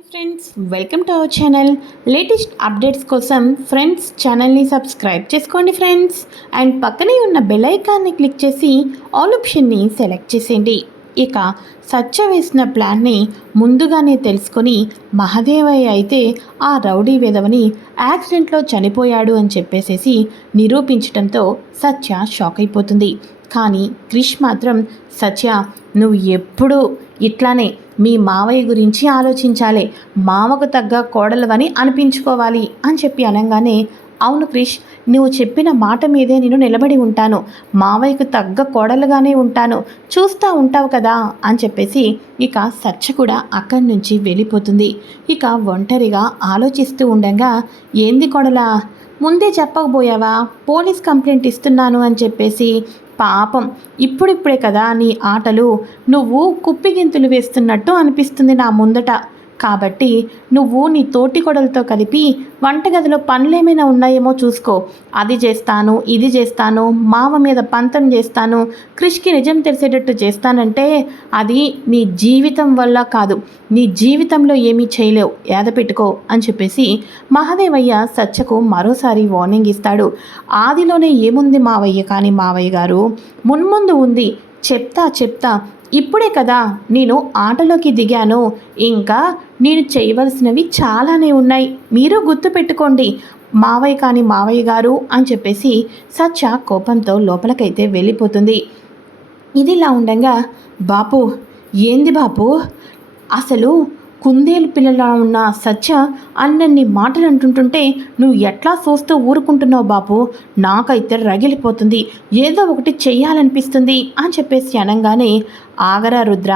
Hi friends welcome to our channel latest updates కోసం friends ఛానల్ని subscribe చేసుకోండి friends and పక్కనే ఉన్న బెల్ ఐకాన్ని క్లిక్ చేసి ఆల్ ఆప్షన్ని సెలెక్ట్ చేసేయండి. ఇక సత్య వేసిన ప్లాన్ని ముందుగానే తెలుసుకొని మహదేవయ్య అయితే ఆ రౌడీ విధవని యాక్సిడెంట్లో చనిపోయాడు అని చెప్పేసేసి నిరూపించడంతో సత్య షాక్ అయిపోతుంది. కానీ క్రిష్ మాత్రం సత్య నువ్వు ఎప్పుడూ ఇట్లానే మీ మావయ్య గురించి ఆలోచించాలి. మామకు తగ్గ కోడలవని అనిపించుకోవాలి అని చెప్పి అనగానే అవును క్రిష్ నువ్వు చెప్పిన మాట మీదే నేను నిలబడి ఉంటాను. మావయ్యకు తగ్గ కోడలుగానే ఉంటాను. చూస్తూ ఉంటావు కదా అని చెప్పేసి ఇక సర్చ కూడా అక్కడి నుంచి వెళ్ళిపోతుంది. ఇక ఒంటరిగా ఆలోచిస్తూ ఉండగా ఏంది కొడలా ముందే చెప్పకపోయావా? పోలీస్ కంప్లైంట్ ఇస్తున్నాను అని చెప్పేసి పాపం. ఇప్పుడిప్పుడే కదా నీ ఆటలు. నువ్వు కుప్పిగింతులు వేస్తున్నట్టు అనిపిస్తుంది నా ముందట. కాబట్టి నువ్వు నీ తోటి కొడలతో కలిపి వంటగదిలో పనులేమైనా ఉన్నాయేమో చూసుకో. అది చేస్తాను ఇది చేస్తాను మావ మీద పంతం చేస్తాను క్రిష్కి నిజం తెలిసేటట్టు చేస్తానంటే అది నీ జీవితం వల్ల కాదు. నీ జీవితంలో ఏమీ చేయలేవు. ఏద పెట్టుకో అని చెప్పేసి మహాదేవయ్య సత్యకు మరోసారి వార్నింగ్ ఇస్తాడు. ఆదిలోనే ఏముంది మావయ్య? కానీ మావయ్య గారు మున్ముందు ఉంది. చెప్తా చెప్తా. ఇప్పుడే కదా నేను ఆటలోకి దిగాను. ఇంకా నేను చేయవలసినవి చాలానే ఉన్నాయి. మీరు గుర్తుపెట్టుకోండి మావయ్య కాని మావయ్య గారు అని చెప్పేసి సత్య కోపంతో లోపలికైతే వెళ్ళిపోతుంది. ఇదిలా ఉండగా బాపు ఏంది బాపు? అసలు కుందేలు పిల్లలా ఉన్న సత్య అన్నన్ని మాటలు అంటుంటుంటే నువ్వు ఎట్లా చూస్తూ ఊరుకుంటున్నావు బాపు? నాకైతే రగిలిపోతుంది. ఏదో ఒకటి చెయ్యాలనిపిస్తుంది అని చెప్పేసి అనగానే ఆగరా రుద్ర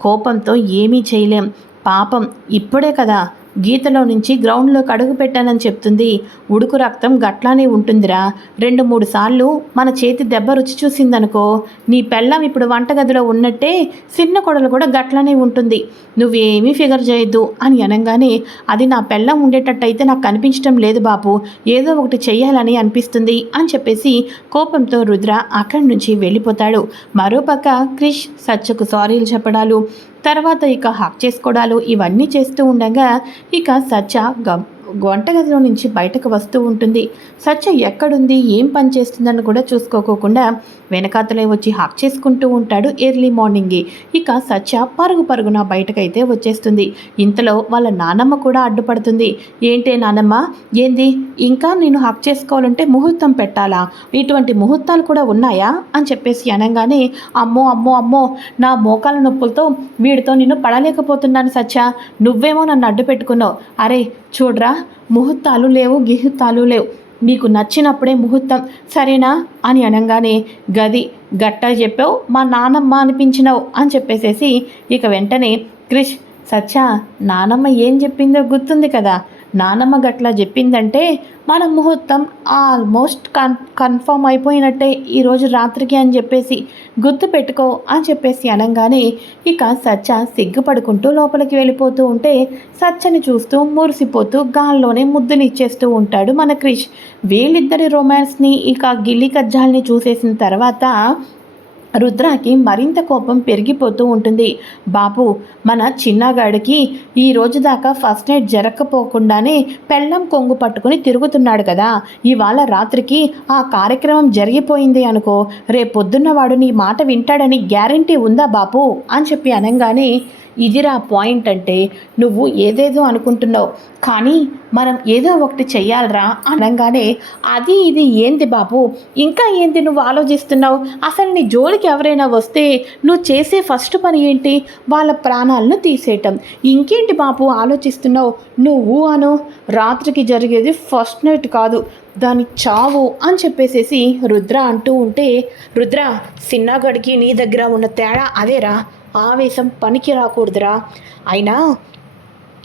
కోపంతో ఏమీ చేయలేం. పాపం ఇప్పుడే కదా. గీతలో నుంచి గ్రౌండ్లోకి అడుగు పెట్టానని చెప్తుంది. ఉడుకు రక్తం గట్లానే ఉంటుందిరా. రెండు మూడు సార్లు మన చేతి దెబ్బ రుచి చూసిందనుకో నీ పెళ్ళం ఇప్పుడు వంటగదిలో ఉన్నట్టే చిన్న కొడలు కూడా గట్లానే ఉంటుంది. నువ్వేమీ ఫిగర్ చేయొద్దు అని అనగానే అది నా పెళ్ళం ఉండేటట్టయితే నాకు కనిపించడం లేదు బాపు. ఏదో ఒకటి చెయ్యాలని అనిపిస్తుంది అని చెప్పేసి కోపంతో రుద్ర అక్కడి నుంచి వెళ్ళిపోతాడు. మరోపక్క క్రిష్ సత్యకు సారీలు చెప్పడాలు. తర్వాత ఇక హాక్ చేసుకోవడాలు ఇవన్నీ చేస్తూ ఉండగా ఇక సత్య గమ్ వంటగదిలో నుంచి బయటకు వస్తూ ఉంటుంది. సత్య ఎక్కడుంది? ఏం పని చేస్తుందని కూడా చూసుకోకోకుండా వెనకాతలే వచ్చి హాక్ చేసుకుంటూ ఉంటాడు ఎర్లీ మార్నింగే. ఇక సత్య పరుగు పరుగున బయటకైతే వచ్చేస్తుంది. ఇంతలో వాళ్ళ నానమ్మ కూడా అడ్డుపడుతుంది. ఏంటే నానమ్మ? ఏంది? ఇంకా నేను హాక్ చేసుకోవాలంటే ముహూర్తం పెట్టాలా? ఇటువంటి ముహూర్తాలు కూడా ఉన్నాయా? అని చెప్పేసి అనగానే అమ్మో అమ్మో అమ్మో నా మోకాల నొప్పులతో వీడితో నేను పడలేకపోతున్నాను సత్య. నువ్వేమో నన్ను అడ్డు పెట్టుకున్నావు అరే చూడరా ముహూర్తాలు లేవు గిహూర్తాలు లేవు. మీకు నచ్చినప్పుడే ముహూర్తం. సరేనా? అని అనగానే గది గట్ట చెప్పావు మా నానమ్మ అనిపించినావు అని చెప్పేసేసి ఇక వెంటనే క్రిష్ సత్య నానమ్మ ఏం చెప్పిందో గుర్తుంది కదా? నానమ్మ గట్లా చెప్పిందంటే మన ముహూర్తం ఆల్మోస్ట్ కన్ కన్ఫర్మ్ అయిపోయినట్టే ఈరోజు రాత్రికి అని చెప్పేసి గుర్తు పెట్టుకో అని చెప్పేసి అనగానే ఇక సచ్చ సిగ్గుపడుకుంటూ లోపలికి వెళ్ళిపోతూ ఉంటే సచ్చని చూస్తూ మురిసిపోతూ గాల్లోనే ముద్దునిచ్చేస్తూ ఉంటాడు మన క్రిష్. వీళ్ళిద్దరి రొమాన్స్ని ఇక గిల్లి కజ్జాల్ని చూసేసిన తర్వాత రుద్రాకి మరింత కోపం పెరిగిపోతూ ఉంటుంది. బాపు మన చిన్నగాడికి ఈ రోజు దాకా ఫస్ట్ నైట్ జరగకపోకుండానే పెళ్ళం కొంగు పట్టుకుని తిరుగుతున్నాడు కదా. ఇవాళ రాత్రికి ఆ కార్యక్రమం జరిగిపోయింది అనుకో రేపొద్దున్న వాడు నీ మాట వింటాడని గ్యారంటీ ఉందా బాపు? అని చెప్పి అనగానే ఇదిరా పాయింట్ అంటే నువ్వు ఏదేదో అనుకుంటున్నావు. కానీ మనం ఏదో ఒకటి చెయ్యాలరా అనగానే అది ఇది ఏంది బాబు? ఇంకా ఏంది నువ్వు ఆలోచిస్తున్నావు? అసలు నీ జోలికి ఎవరైనా వస్తే నువ్వు చేసే ఫస్ట్ పని ఏంటి? వాళ్ళ ప్రాణాలను తీసేయటం. ఇంకేంటి బాబు ఆలోచిస్తున్నావు? నువ్వు అను. రాత్రికి జరిగేది ఫస్ట్ నైట్ కాదు. దాని చావు అని చెప్పేసేసి రుద్ర అంటూ ఉంటే రుద్ర సిన్నగడికి నీ దగ్గర ఉన్న తేడా అదేరా? ఆవేశం పనికి రాకూడదురా. అయినా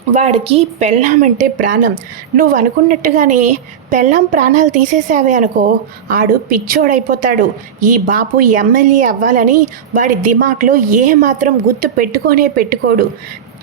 వాడికి పెళ్ళామంటే ప్రాణం. నువ్వు అనుకున్నట్టుగానే పెళ్ళాం ప్రాణాలు తీసేసావే అనుకో. ఆడు పిచ్చోడైపోతాడు. ఈ బాపు ఎమ్మెల్యే అవ్వాలని వాడి దిమాక్లో ఏ మాత్రం గుర్తు పెట్టుకోనే పెట్టుకోడు.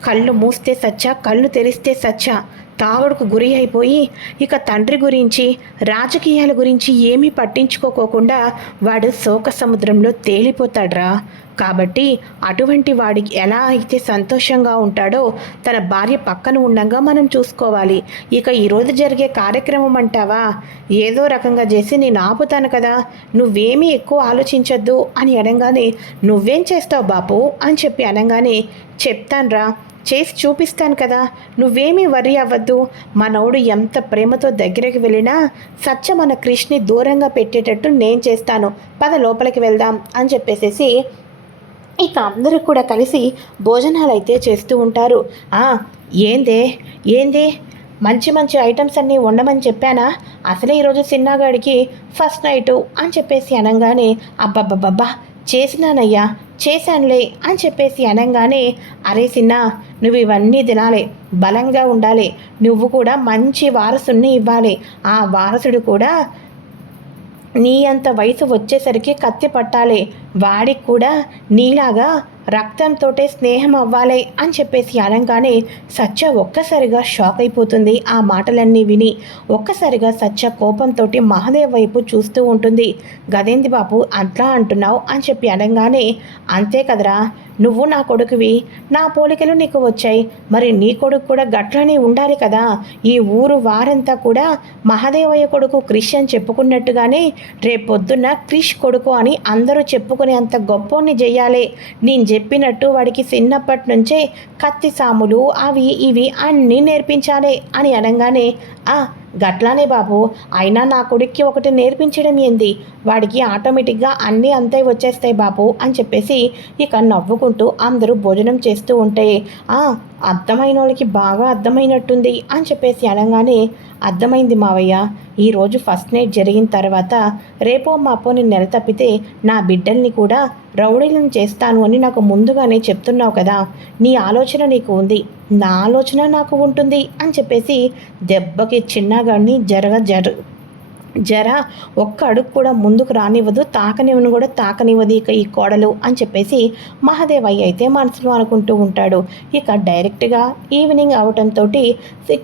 కళ్ళు మూస్తే సచ్చా కళ్ళు తెరిస్తే సచ్చా. తాగుడుకు గురి అయిపోయి ఇక తండ్రి గురించి రాజకీయాల గురించి ఏమీ పట్టించుకోకోకుండా వాడు శోక సముద్రంలో తేలిపోతాడ్రా. కాబట్టి అటువంటి వాడికి ఎలా అయితే సంతోషంగా ఉంటాడో తన భార్య పక్కన ఉండగా మనం చూసుకోవాలి. ఇక ఈరోజు జరిగే కార్యక్రమం అంటావా? ఏదో రకంగా చేసి నేను ఆపుతాను కదా. నువ్వేమీ ఎక్కువ ఆలోచించొద్దు అని అనగానే నువ్వేం చేస్తావు బాపు? అని చెప్పి అనగానే చెప్తాన్రా. చేసి చూపిస్తాను కదా. నువ్వేమీ వరి అవ్వద్దు. మనోడు ఎంత ప్రేమతో దగ్గరికి వెళ్ళినా సత్య మన కృష్ణి దూరంగా పెట్టేటట్టు నేను చేస్తాను. పద లోపలికి వెళ్దాం అని చెప్పేసేసి ఇక అందరూ కూడా కలిసి భోజనాలు అయితే చేస్తూ ఉంటారు. "ఆ, ఏందే? ఏంది? మంచి మంచి ఐటమ్స్ అన్నీ ఉండమని చెప్పానా? అసలే ఈరోజు సిన్నాగాడికి ఫస్ట్ నైటు అని చెప్పేసి అనగానే అబ్బబ్బబ్బబ్బా చేసినానయ్యా చేశానులే అని చెప్పేసి అనగానే అరే సిన్న నువ్వు ఇవన్నీ తినాలి బలంగా ఉండాలి నువ్వు కూడా మంచి వారసుని ఇవ్వాలి. ఆ వారసుడు కూడా నీ అంత వయసు వచ్చేసరికి కత్తి పట్టాలి వాడికి కూడా నీలాగా రక్తంతోటే స్నేహం అవ్వాలి అని చెప్పేసి అనగానే సత్య ఒక్కసారిగా షాక్ అయిపోతుంది. ఆ మాటలన్నీ విని ఒక్కసారిగా సత్య కోపంతో మహాదేవ్ వైపు చూస్తూ ఉంటుంది. గదేంది బాబు అట్లా అంటున్నావు? అని చెప్పి అనగానే అంతే కదరా నువ్వు నా కొడుకువి నా పోలికలు నీకు వచ్చాయి. మరి నీ కొడుకు కూడా గట్లనే ఉండాలి కదా. ఈ ఊరు వారంతా కూడా మహాదేవయ్య కొడుకు క్రిష్ అని చెప్పుకున్నట్టుగానే రేపొద్దున్న క్రిష్ కొడుకు అని అందరూ చెప్పుకునే అంత గొప్పోని చెయ్యాలి నేను చెప్పినట్టు వాడికి చిన్నప్పటి నుంచే కత్తి సాములు అవి ఇవి అన్నీ నేర్పించాలి అని అనగానే ఆ గట్లానే బాబు అయినా నా కొడుక్కి ఒకటి నేర్పించడం ఏంది? వాడికి ఆటోమేటిక్గా అన్నీ అంతే వచ్చేస్తాయి బాబు అని చెప్పేసి ఇక నవ్వుకుంటూ అందరూ భోజనం చేస్తూ ఉంటే "ఆ, అర్థమైన వాళ్ళకి బాగా అర్థమైనట్టుంది అని చెప్పేసి అనగానే అర్థమైంది మావయ్య ఈరోజు ఫస్ట్ నైట్ జరిగిన తర్వాత రేపో మాపో నేను నెల తప్పితే నా బిడ్డల్ని కూడా రౌడీలను చేస్తాను అని నాకు ముందుగానే చెప్తున్నావు కదా నీ ఆలోచన నీకు ఉంది. నా ఆలోచన నాకు ఉంటుంది అని చెప్పేసి దెబ్బకి చిన్నగాడిని జరగ జర జర ఒక్క అడుగు కూడా ముందుకు రానివ్వదు తాకనివ్వను కూడా తాకనివ్వదు ఇక ఈ కోడలు అని చెప్పేసి మహాదేవయ్య అయితే మనసులో అనుకుంటూ ఉంటాడు. ఇక డైరెక్ట్గా ఈవినింగ్ అవటంతో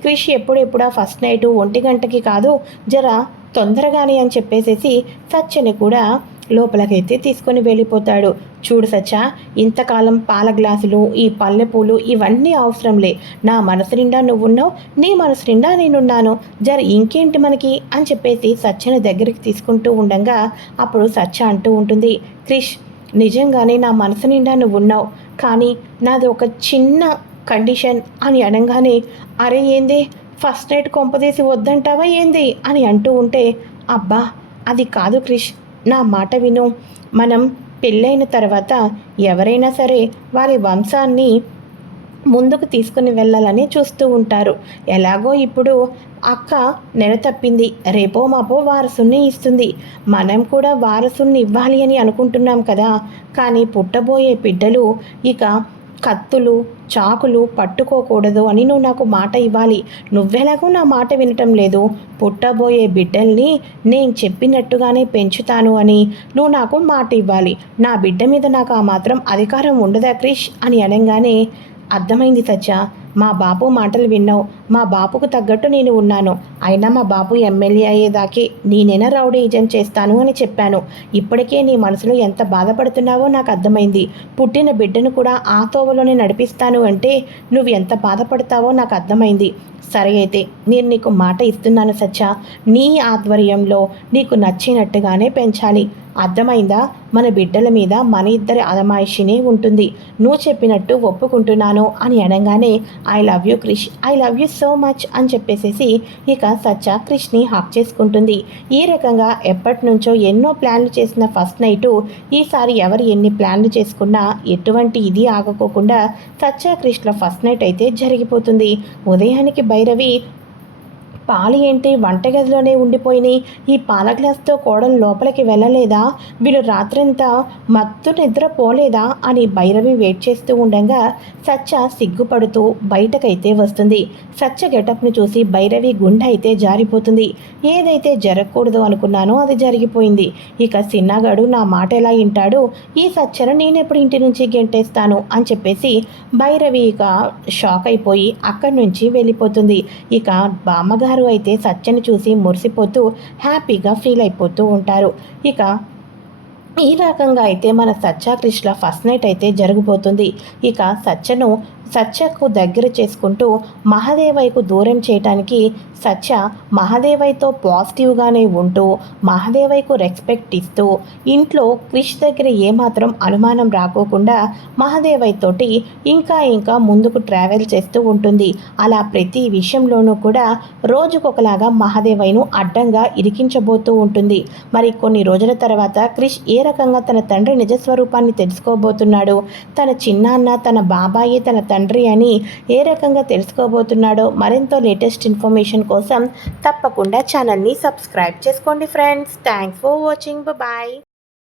క్రిష్ ఎప్పుడెప్పుడా ఫస్ట్ నైట్ ఒంటి గంటకి కాదు జర తొందరగానే అని చెప్పేసేసి సత్యని కూడా లోపలకైతే తీసుకొని వెళ్ళిపోతాడు. చూడు సచ్చా ఇంతకాలం పాల గ్లాసులు ఈ పల్లెపూలు ఇవన్నీ అవసరంలే. నా మనసు నిండా నువ్వున్నావు నీ మనసు నిండా నేనున్నాను. జర ఇంకేంటి మనకి? అని చెప్పేసి సత్యని దగ్గరికి తీసుకుంటూ ఉండగా అప్పుడు సత్య అంటూ ఉంటుంది క్రిష్ నిజంగానే నా మనసు నిండా నువ్వున్నావు. కానీ నాది ఒక చిన్న కండిషన్ అని అనగానే అరే ఏంది ఫస్ట్ నైట్ కొంపదేసి వద్దంటావా ఏంది? అని అంటూ ఉంటే అబ్బా అది కాదు క్రిష్ నా మాట విను. మనం పెళ్ళైన తర్వాత ఎవరైనా సరే వారి వంశాన్ని ముందుకు తీసుకుని వెళ్ళాలని చూస్తూ ఉంటారు. ఎలాగో ఇప్పుడు అక్క నెల తప్పింది. రేపో మాపో వారసుని ఇస్తుంది. మనం కూడా వారసుని ఇవ్వాలి అని అనుకుంటున్నాం కదా. కానీ పుట్టబోయే బిడ్డలు ఇక కత్తులు చాకులు పట్టుకోకూడదు అని నువ్వు నాకు మాట ఇవ్వాలి. నువ్వెలాగూ నా మాట వినటం లేదు. పుట్టబోయే బిడ్డల్ని నేను చెప్పినట్టుగానే పెంచుతాను అని నువ్వు నాకు మాట ఇవ్వాలి. నా బిడ్డ మీద నాకు ఆ మాత్రం అధికారం ఉండదా క్రిష్? అని అనగానే అర్థమైంది సత్య. మా బాపు మాటలు విన్నావు. మా బాపుకు తగ్గట్టు నేను ఉన్నాను. అయినా మా బాపు ఎమ్మెల్యే అయ్యేదాకి నేనైనా రౌడీ ఏజెంట్ చేస్తాను అని చెప్పాను. ఇప్పటికే నీ మనసులో ఎంత బాధపడుతున్నావో నాకు అర్థమైంది. పుట్టిన బిడ్డను కూడా ఆ తోవలోనే నడిపిస్తాను అంటే నువ్వు ఎంత బాధపడతావో నాకు అర్థమైంది. సరే అయితే నేను నీకు మాట ఇస్తున్నాను సత్య. నీ ఆధ్వర్యంలో నీకు నచ్చినట్టుగానే పెంచాలి. అర్థమైందా? మన బిడ్డల మీద మన ఇద్దరి అదమాయిషినే ఉంటుంది. నువ్వు చెప్పినట్టు ఒప్పుకుంటున్నాను అని అనగానే I love you Krish I love you so much అని చెప్పేసేసి ఇక సత్య క్రిష్ని హాక్ చేసుకుంటుంది. ఈ రకంగా ఎప్పటి నుంచో ఎన్నో ప్లాన్లు చేసిన ఫస్ట్ నైటు ఈసారి ఎవరు ఎన్ని ప్లాన్లు చేసుకున్నా ఎటువంటి ఇది ఆగకోకుండా సత్య క్రిష్ల ఫస్ట్ నైట్ అయితే జరిగిపోతుంది. ఉదయానికి భైరవి పాలు ఏంటి? వంటగదిలోనే ఉండిపోయినాయి ఈ పాల గ్లాస్తో కోడలు లోపలికి వెళ్ళలేదా? వీళ్ళు రాత్రంతా మత్తు నిద్రపోలేదా అని భైరవి వెయిట్ చేస్తూ ఉండగా సత్య సిగ్గుపడుతూ బయటకైతే వస్తుంది. సత్య గెటప్ను చూసి భైరవి గుండె అయితే జారిపోతుంది. ఏదైతే జరగకూడదు అనుకున్నానో అది జరిగిపోయింది. ఇక సిన్నగాడు నా మాట ఎలా వింటాడు? ఈ సత్యను నేనెప్పుడు ఇంటి నుంచి గెంటేస్తాను? అని చెప్పేసి భైరవి ఇక షాక్ అయిపోయి అక్కడి నుంచి వెళ్ళిపోతుంది. ఇక బామ్మగారు అయితే సత్యని చూసి మురిసిపోతూ హ్యాపీగా ఫీల్ అయిపోతూ ఉంటారు. ఇక ఈ రకంగా అయితే మన సత్యాకృష్ణ ఫస్ట్ నైట్ అయితే జరగబోతుంది. ఇక సత్యను సత్యకు దగ్గర చేసుకుంటూ మహాదేవయ్యకు దూరం చేయటానికి సత్య మహాదేవయ్యతో పాజిటివ్గానే ఉంటూ మహాదేవయ్యకు రెస్పెక్ట్ ఇస్తూ ఇంట్లో క్రిష్ దగ్గర ఏమాత్రం అనుమానం రాకోకుండా మహాదేవయ్య తోటి ఇంకా ఇంకా ముందుకు ట్రావెల్ చేస్తూ ఉంటుంది. అలా ప్రతి విషయంలోనూ కూడా రోజుకొకలాగా మహాదేవయ్యను అడ్డంగా ఇరికించబోతూ ఉంటుంది. మరి కొన్ని రోజుల తర్వాత క్రిష్ ఏ రకంగా తన తండ్రి నిజస్వరూపాన్ని తెలుసుకోబోతున్నాడు? తన చిన్నాన్న తన బాబాయి తన తండ్రి తండ్రి అని ఏ రకంగా తెలుసుకోబోతున్నాడో మరింత లేటెస్ట్ ఇన్ఫర్మేషన్ కోసం తప్పకుండా ఛానల్ని సబ్స్క్రైబ్ చేసుకోండి friends. Thanks for watching bye